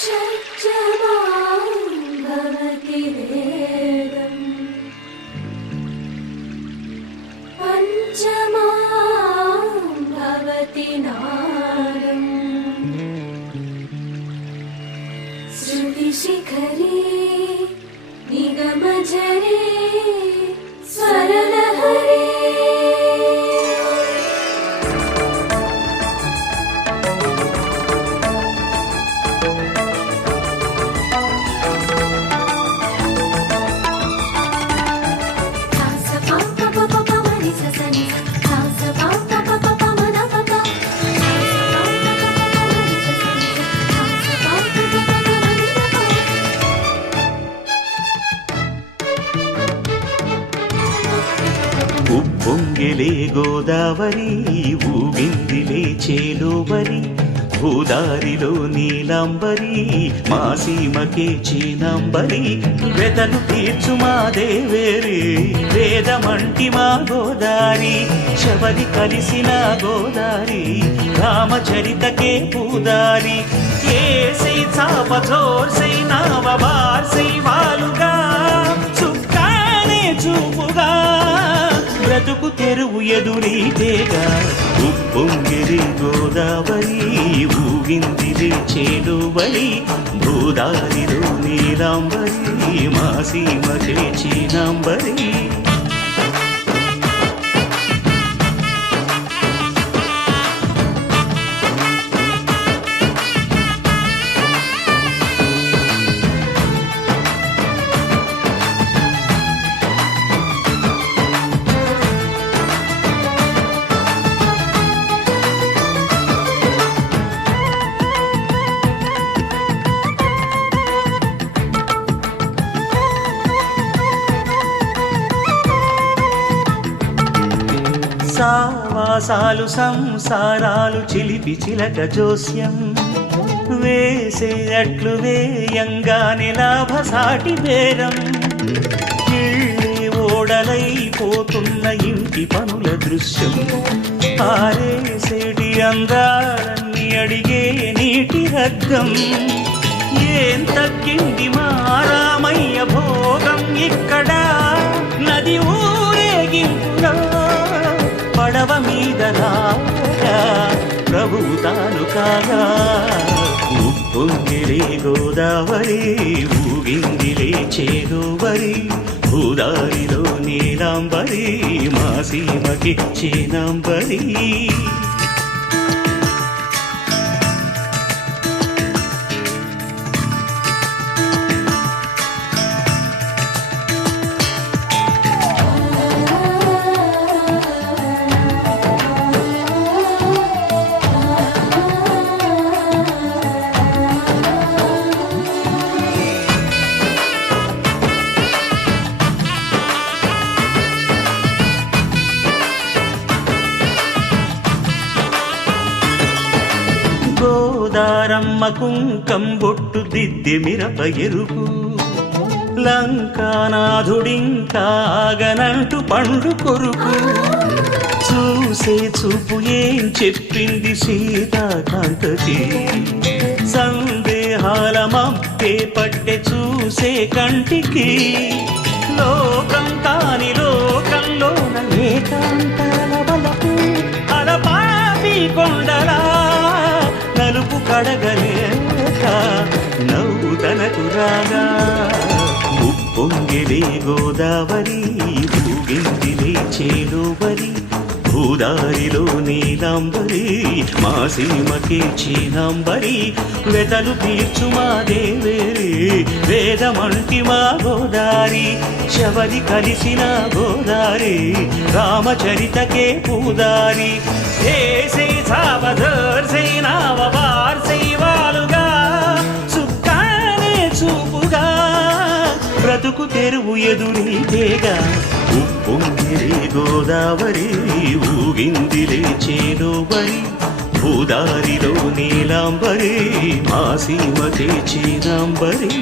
షట్జమాం భవతి వేదం పంచమాం భవతి నాదం శృతిశిఖరే నిగమజరే స్వరలహరే ఉప్పొంగిలే గోదావరి ఊగిందిలే చేలోబరి భూదారిలో నీలాంబరి మా సీమకే చీనాంబరి వెతలు తీర్చు మా దేవేరి వేదమంటి మా గోదారి శబరి కలిసిన గోదారి రామచరితకే పూదారి ఏసై చాపచోర్సై నావబార్సై వాలుగా చుక్కానే చూపుగా బ్రతుకు తెరువు ఎదురీతేగా ఉప్పొంగిరి గోదావరి ఊగిందిలే చేలోబరి భూదారిలో నీలాంబరి మా సీమకే చీనాంబరి సావాసాలు సంసారాలు చిలిపి చిలక జోస్యం వేసే అట్లు వేయంగానే లాభసాటి బేరం ఇళ్ళే ఓడలైపోతున్న ఇంటి పనుల దృశ్యం ఆరేసేటి అందాలన్నీ అడిగే నీటి హద్దం ఏం తగ్గింది మా రామయ్య భోగం ఇక్కడ నది ఊరేగింపులో పడవ మీద రాగా ప్రభువు తాను కాగా ఉప్పొంగిలే గోదావరి ఊగిందిలే చేలోబరి భూదారిలో నీలాంబరి మా సీమకి చీనాంబరి గోదారమ్మ కుంకం బొట్టు దిద్ది మిరప ఎరుపు లంకానాథుడింకాగనంటూ పండు కొరుకు చూసే చూపు ఏం చెప్పింది సీతాకాంతకి సందేహాల మప్పే పట్టె చూసే కంటికి లోకం కాని లోకంలోన ఏకాంతాల వలపు అలపాపి కొండలా నలుపు కడగలేక నవ్వు తనకు రాగా ఉప్పొంగిలే గోదావరి ఊగిందిలే చేలోబరి భూదారిలో నీలాంబరి మా సీమకే చీనాంబరి వెతలు తీర్చు మా దేవేరి వేదమంటి మా గోదారి శబరి కలిసిన గోదారి రామచరితకే పూదారి ఏసై చావధర్సై నావబార్సై వాలుగా చుక్కానే చూపుగా బ్రతుకు తెరువు ఎదురీతేగా ఉప్పొంగిలే గోదావరి ఊగిందిలే చేలోబరి భూదారిలో నీలాంబరి మా సీమకే చీనాంబరి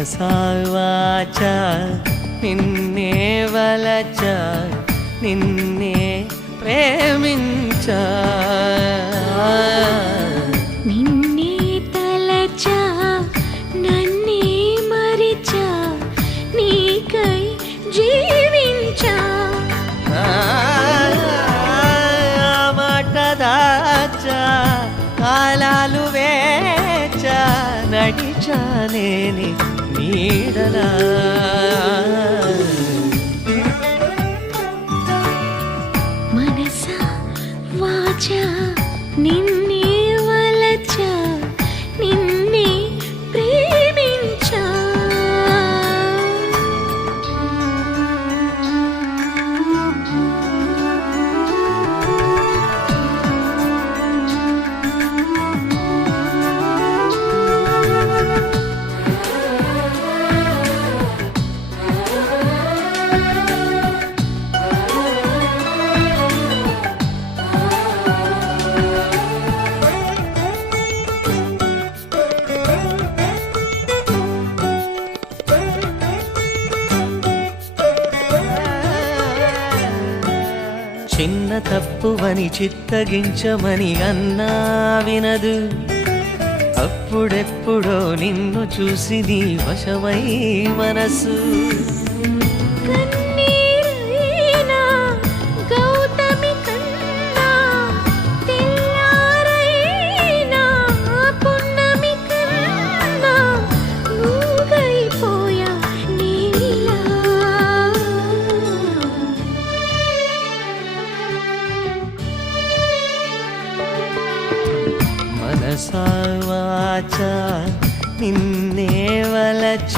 మనసావాచ నిన్నే వలచ నిన్నే ప్రేమించా నిన్నే తలచా నన్నే మరిచా నీకై జీవించా మాట దాచా కాలాలు వేచా నడిచానేని నీడలా మనసా వాచా నిన్నే వలచా నిన్నే ప్రేమించా చిన్న తప్పువని చిత్తగించమని అన్నా వినదు అప్పుడెప్పుడో నిన్ను చూసి నీ వశమై మనసు కన్నీరైనా గౌతమి కన్నా తెల్లారైనా పున్నమి కన్నా మూగైపోయా నీలా మనసావాచ నిన్నే వలచ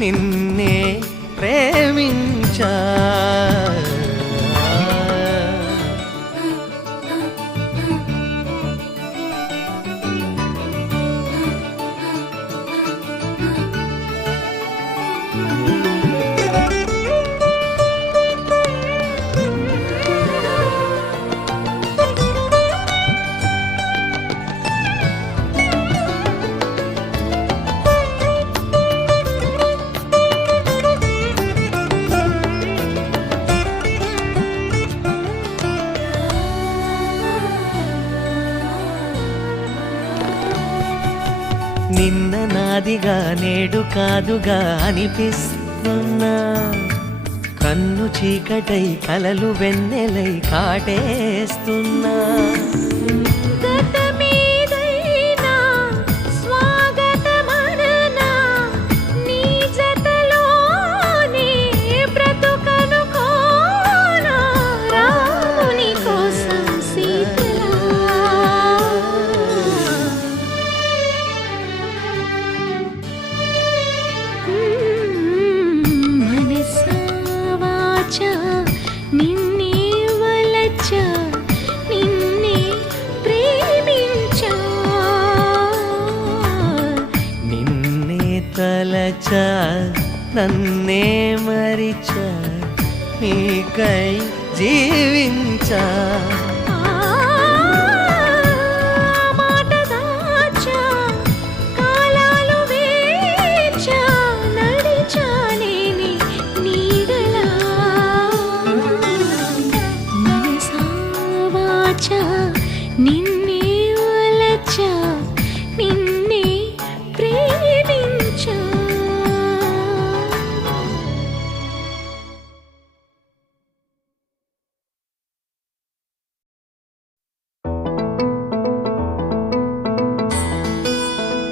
నిన్నే ప్రేమించా నిన్న నాదిగా నేడు కాదుగా అనిపిస్తున్నా కన్ను చీకటై కలలు వెన్నెలై కాటేస్తున్నా గతమేదైనా స్వాగతమననా నీ జతలోనే బ్రతుకనుకోనా రాముని కోసం సీతలా మనసా వాచా నిన్నే వలచా నిన్నే ప్రేమించా నిన్నే తలచ నన్నే మరిచ నీకై జీవించా మాట దాచా కాలాలు వేచా నడిచానేని నీడలా మనసా వాచా నిన్నే వలచా నిన్నే ప్రేమించా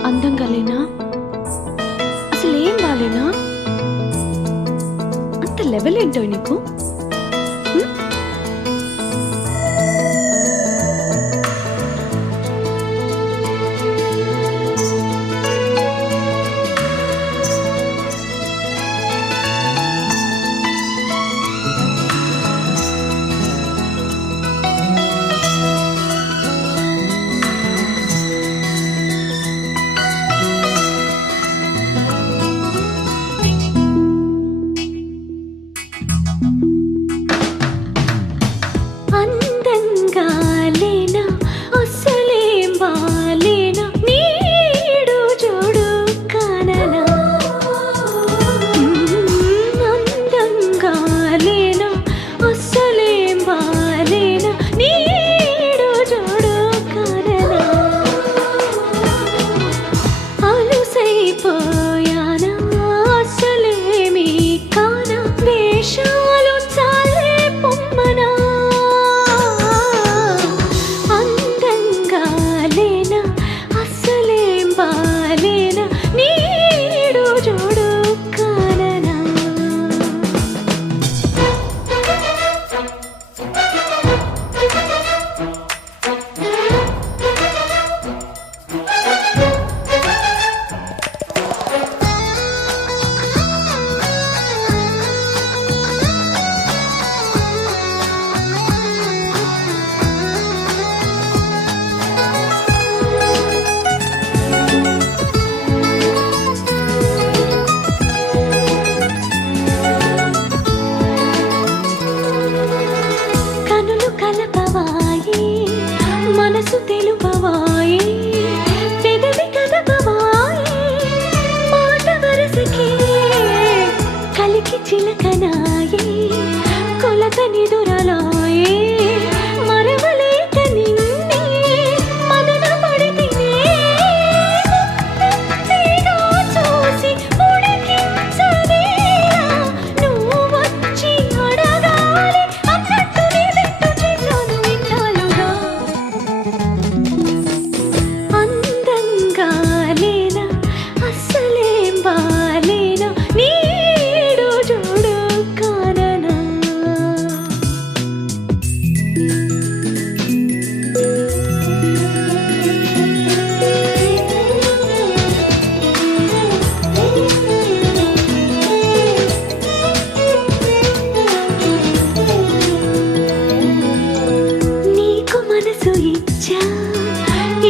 అందంగా లేనా అసలు ఏం బాలేనా అంత లెవెల్ ఏంటో నీకు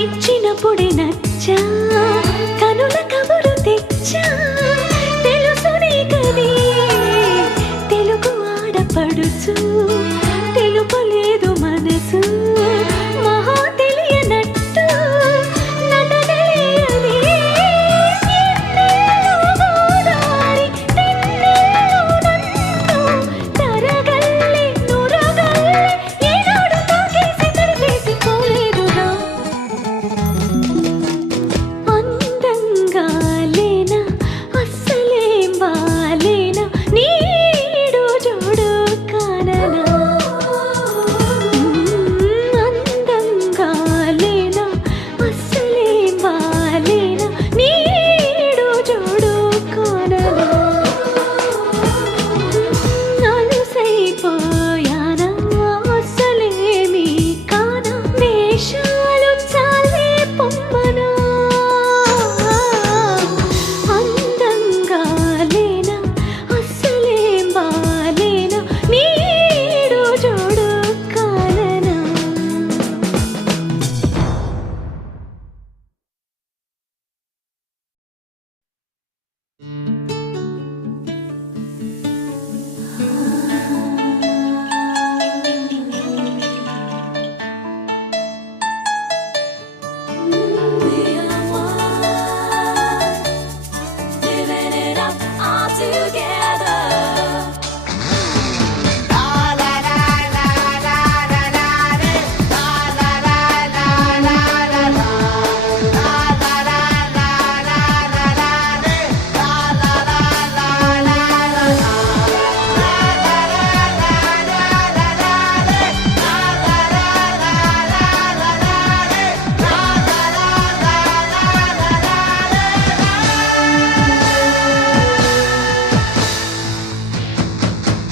ఇచ్చినప్పుడే నచ్చా కనుల కబురు తెచ్చా తెలుసు నీకది తెలుగు ఆడపడుచు తెలుపలేదు మనసు మహా తెలియనట్టు నటనలేయని ఎన్నేళ్ళు గోదారి తెన్నేళ్ళు నన్ను తరగల్లే నురగల్లే ఏనాడు తాకేసి తడిపేసి పోలేదుగా అందంగా లేనా అస్సలేం బాలేనా నీడు జోడు కాననా అందంగా లేనా అస్సలేం బాలేనా నీడు జోడు కాననా అలుసైపోయానా అస్సలేమీ కానా వేషాలు చాలే పొమ్మనా అందంగా లేనా అస్సలేం బాలేనా నీడు జోడు కాననా Living it up all together.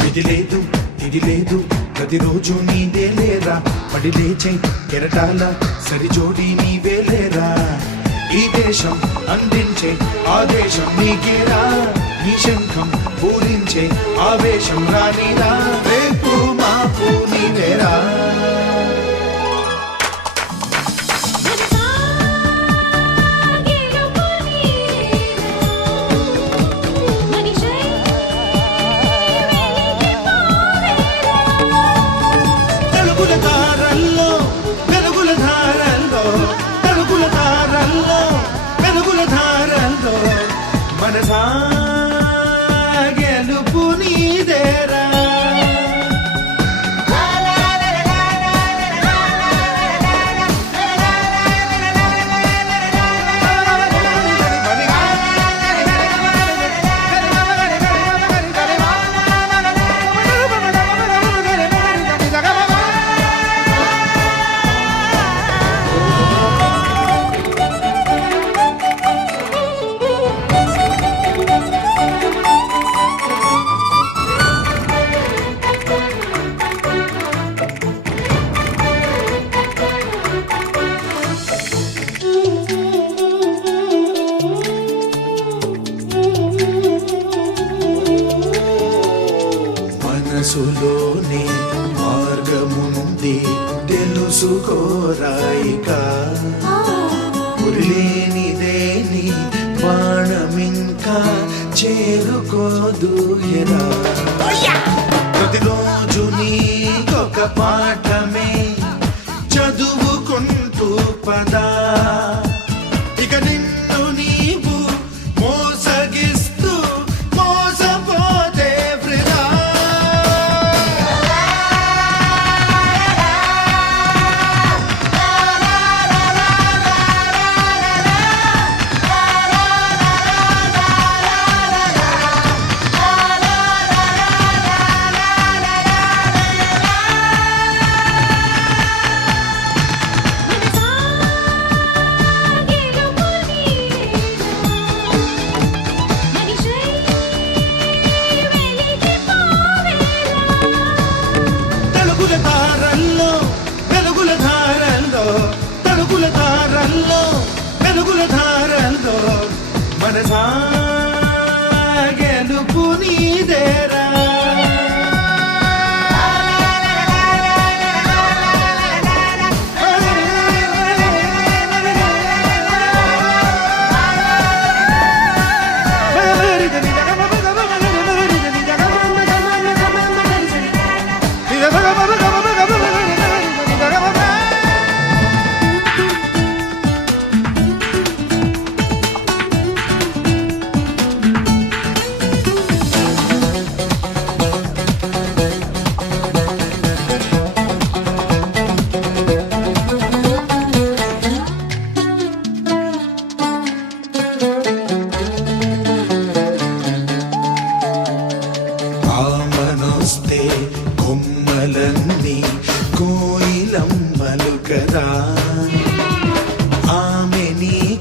ఇది లేదు ఇది లేదు ప్రతిరోజు నీదే లేరా పడి లేచే కెరటాల సరిజోడి నీవే లేరా ఈ దేశం అందించే ఆదేశం నీకేరా నీ శంఖం పూరించే ఆవేశం రానిరా రేపు మాపు నీవేరా వెలుగుల దారల్లో వెలుగుల ధారల్లో వెలుగుల దారల్లో వెలుగుల ధారల్లో మనసా గెలుపు నీదేరా మనసులోనే మార్గముంది తెలుసుకోరాయిక పురిలేనిదేని బాణమింకా చేరుకోదు ఎరా ప్రతిరోజు నీకొక పాఠమే చదువుకుంటూ పదా ఇక నిన్ను నీవు మోసగిస్తూ మోసపోతే వృధా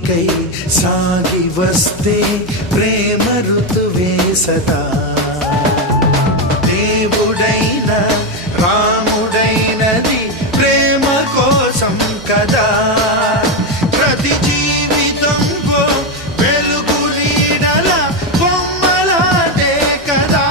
నీకై సాగి వస్తే ప్రేమ ఋతువే సదా దేవుడైన రాముడైనది ప్రేమ కోసం కదా ప్రతి జీవితంలో వెలుగు నీడల బొమ్మలాటే కదా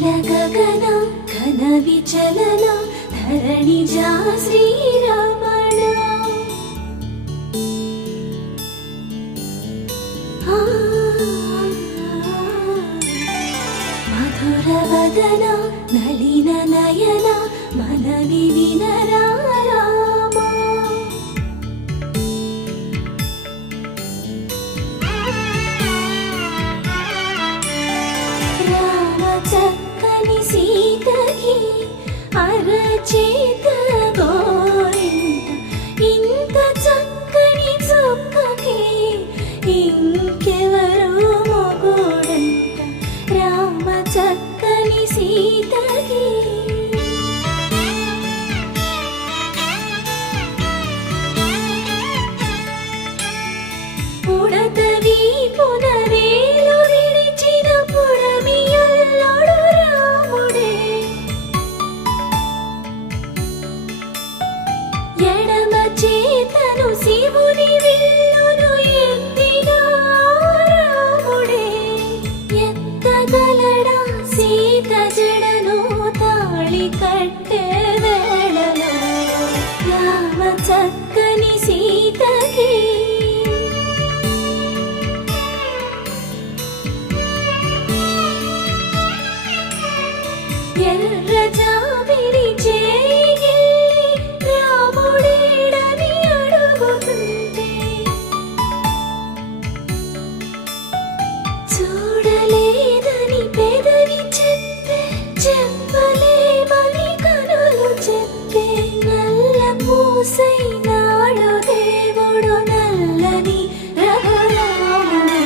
నీల గగన ఘన విచలన ధరణిజా శ్రీరమణ మధుర వదన నళిన నయన మనవి వినరా రామా రామ చక్కని సీతకి అరచేత గోరింట ఇంత చక్కని చుక్కకి ఇంకెవరు మొగుడంట రామ చక్కని సీతకి ఉడతవి పునరేలు విడిచిన పుడమియల్లోడు రాముడే ఎడమ చేతను శివుని విల్లును ఎత్తిన రాముడే ఎత్తగలడా సీత జడను తాళి కట్టే వేళలో రామ చక్కని సీతకి ఎర్ర జాబిలి చేయి రాముడేడని అడుగుతుంటే చూడలేదని పెదవి చెప్పే చెప్పలేమని కనులు చెప్పే నల్ల పూసైనాడు దేవుడు నల్లని రఘురాముడు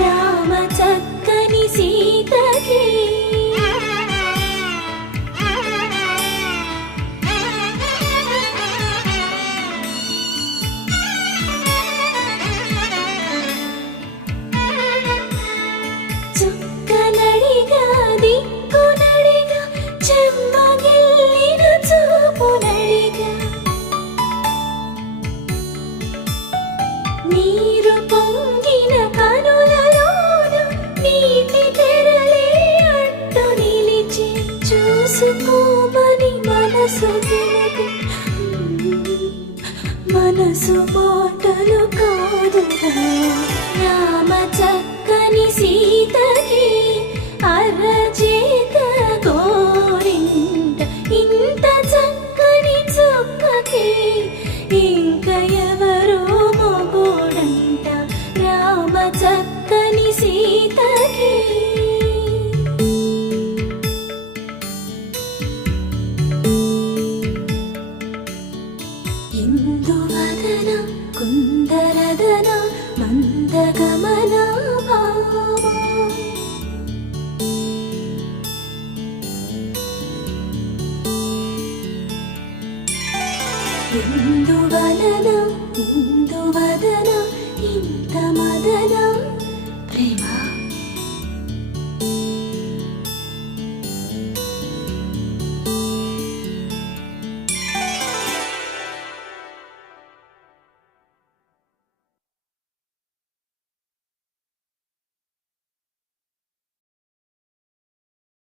రామ చక్కని సీతకి చుక్కనడిగా దిక్కునడిగా చెమ్మగిల్లిన చూపునడిగా నీరు పొంగిన కనులలోన నీటి తెరలే అడ్డు నిలిచి చూసుకోమని మనసు తెలిపి మనసు బాటలు కాదుగా రామ చక్కని సీతకి అరచేత గోరింట ఇంత చక్కని చుక్కకి ఇంక ఎవరు మొగుడంట రామ చక్కని సీతకి ఇందువదన కుందరదన మందగమన భామా ఇందువలన